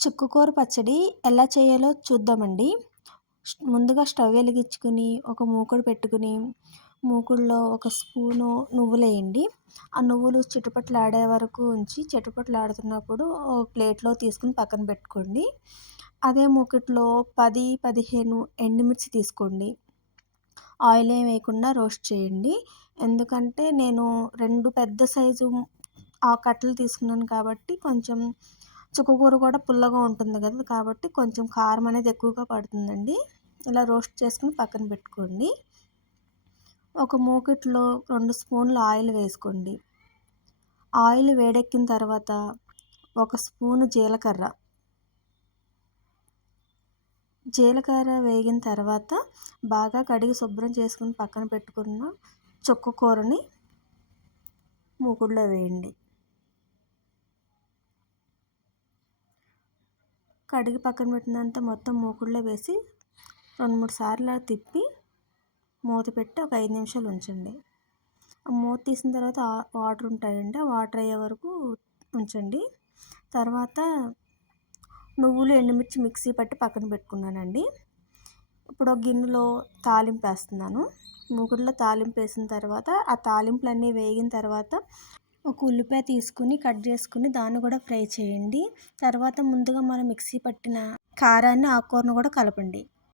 చుక్కకూర పచ్చడి ఎలా చేయాలో చూద్దామండి. ముందుగా స్టవ్ వెలిగించుకొని, ఒక మూకుడు పెట్టుకొని, మూకుడులో ఒక స్పూను నువ్వులేయండి. ఆ నువ్వులు చిటపటలాడే వరకు ఉంచి, చిటపటలాడుతున్నప్పుడు ఓ ప్లేట్‌లో తీసుకొని పక్కన పెట్టుకోండి. అదే మూకుడులో 10, 15 ఎండుమిర్చి తీసుకోండి. ఆయిల్ ఏమి వేయకుండా రోస్ట్ చేయండి. ఎందుకంటే నేను 2 పెద్ద సైజు ఆ కట్టలు తీసుకున్నాను కాబట్టి కొంచెం చుక్కకూర కూడా పుల్లగా ఉంటుంది కదా! కాబట్టి కొంచెం కారం అనేది ఎక్కువగా పడుతుందండి. ఇలా రోస్ట్ చేసుకొని పక్కన పెట్టుకోండి. ఒక మూకుట్లో 2 స్పూన్లు ఆయిల్ వేసుకోండి. ఆయిల్ వేడెక్కిన తర్వాత ఒక స్పూను జీలకర్ర వేగిన తర్వాత బాగా కడిగి శుభ్రం చేసుకొని పక్కన పెట్టుకున్న చుక్కకూరని మూకుడులో వేయండి. కడిగి పక్కన పెట్టినంత మొత్తం మూకుడులో వేసి 2, 3 సార్లు తిప్పి మూత పెట్టి ఒక 5 నిమిషాలు ఉంచండి. ఆ మూత తీసిన తర్వాత వాటర్ ఉంటాయండి. ఆ వాటర్ అయ్యే వరకు ఉంచండి. తర్వాత నువ్వులు, ఎండుమిర్చి మిక్సీ పట్టి పక్కన పెట్టుకున్నానండి. ఇప్పుడు ఒక గిన్నెలో తాలింపు వేస్తున్నాను. మూకుడులో తాలింపు వేసిన తర్వాత ఆ తాలింపులన్నీ వేగిన తర్వాత ఒక ఉల్లిపాయ తీసుకుని కట్ చేసుకుని దాన్ని కూడా ఫ్రై చేయండి. తర్వాత ముందుగా మనం మిక్సీ పట్టిన కారాన్ని, ఆకుకూరను కూడా కలపండి.